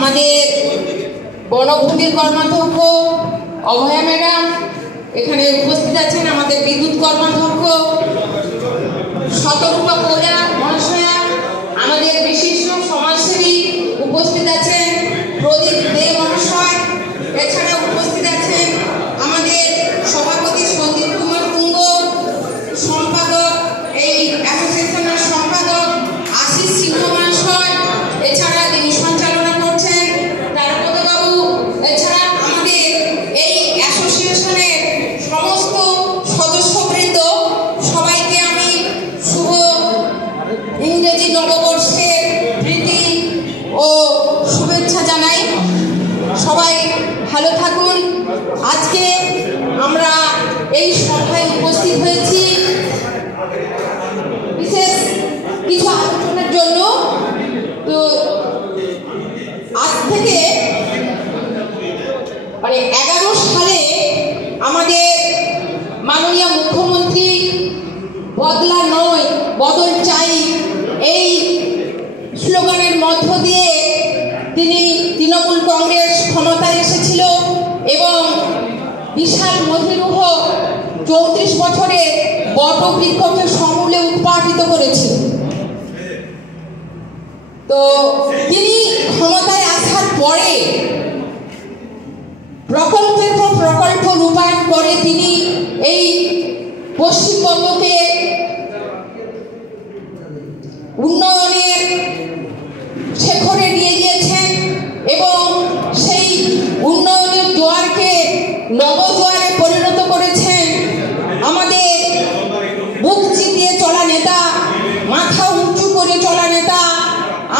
আমাদের বনভূমির কর্মাধ্যক্ষ অভয়া ম্যাডাম এখানে উপস্থিত আছেন, আমাদের বিদ্যুৎ কর্মাধ্যক্ষ শতরূপা প্রজা মহাশয়া, আমাদের বিশিষ্ট সমাজসেবী উপস্থিত আছেন প্রদীপ দে মহাশয়, এছাড়া উপস্থিত আছেন আমাদের সভাপতি সন্দীপ কুমার কুঙ্গ, সম্পাদক এই অ্যাসোসিয়েশনের সম্পাদক আশিস সিংহ মহাশয়, এছাড়া যিনি সঞ্চালনা করছেন তারপদবাবু, এছাড়া আমাদের এই অ্যাসোসিয়েশনের সমস্ত সদস্যবৃন্দ, সবাইকে আমি শুভ ইংরেজি নববর্ষের প্রীতি ও শুভেচ্ছা জানাই। সবাই ভালো থাকুন। আজকে আমরা এই সভায় উপস্থিত হয়েছি বিশেষ কিছু আলোচনার জন্য। তো আজ থেকে 11 সালে আমাদের মাননীয় মুখ্যমন্ত্রী বদলা নয় বদল চাই এই স্লোগানের মধ্য দিয়ে তিনি তৃণমূল কংগ্রেস ক্ষমতায় এসেছিল এবং বিশাল মহিরুহ 34 বছরে বটবৃক্ষকে সমূলে উৎপাটিত করেছে। তো তিনি ক্ষমতায় আসার পরে প্রকল্পের পর প্রকল্প রূপায়ণ করে তিনি এই পশ্চিমবঙ্গকে উন্নয়নের শেখরে নিয়ে গিয়েছেন এবং সেই উন্নয়নের জোয়ারকে নবজোয়ারে পরিণত করেছেন। আমাদের বুক চিতিয়ে চলা নেতা, মাথা উঁচু করে চলা নেতা,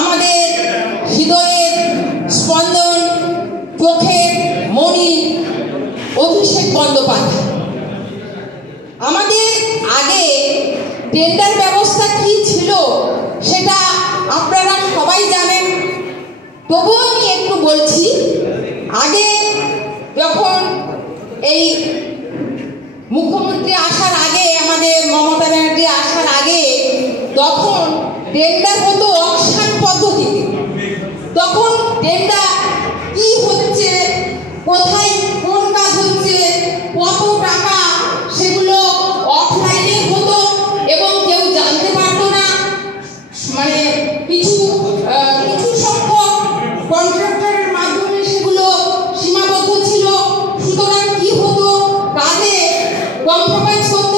আমাদের হৃদয়ের স্পন্দন, চোখের মণি অভিষেক বন্দ্যোপাধ্যায়। আমাদের আগে টেন্ডার ব্যবস্থা কি ছিল সেটা আপনারা সবাই জানেন, তবুও আমি একটু বলছি। আগে যখন এই মুখ্যমন্ত্রী আসার আগে, আমাদের মমতা ব্যানার্জি আসার আগে, তখন টেন্ডার হতো অকশন পদ্ধতিতে। তখন টেন্ডার কি হচ্ছে, কোথায় কোন কাজ হচ্ছে, কত টাকা, সেগুলো অফলাইনে হতো এবং কেউ জানতে পারতো না। মানে কিছু সংখ্যক কন্ট্রাক্টরের মাধ্যমে সেগুলো সীমাবদ্ধ ছিল। সুতরাং কি হতো, কাজে কম্প্রোমাইজ করতে